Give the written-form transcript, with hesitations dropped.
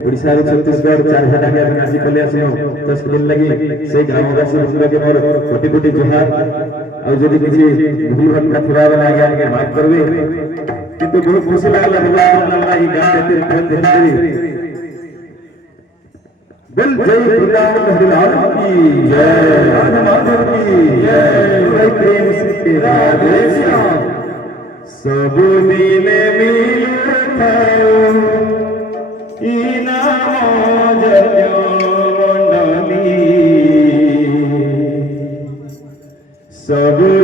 ओडिशा छत्तीसगढ़ 4 घंटा के नासी पले आसी तो दिन लगी से ग्रामवासी बंधु के मोर कोटि कोटि जोहार आ जदि किसी भूल भटका थिबा वाला आज्ञा के माफ करबे किंतु बहुत खुशी लागला भगवान अल्लाह ही गाते तेरे फल देरी बोल जय प्रताप हरिलाल की जय राधा माधव की जय भाई प्रेम से राधे श्याम सब दिन मिलता सब